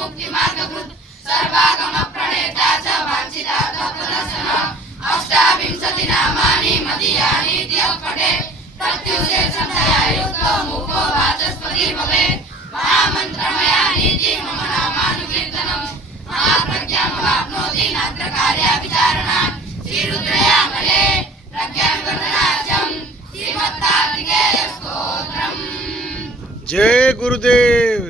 मुक्ति मार्गकृत सर्वागम प्रणेता च वाञ्छिता तत्त्वदर्शन अष्टाविंशति नामानि मदीयानि त्यक्पटे प्रत्युशेषतया युक्तो मुखो वाचस्पति भवेत् महामन्त्रमया नीति मम नामानुकीर्तनं महाप्रज्ञामवाप्नोति नात्र कार्या विचारणा श्रीरुद्रयामले प्रज्ञावर्धनाख्यं श्रीमत्कार्तिकेय स्तोत्रम्। जय गुरुदेव।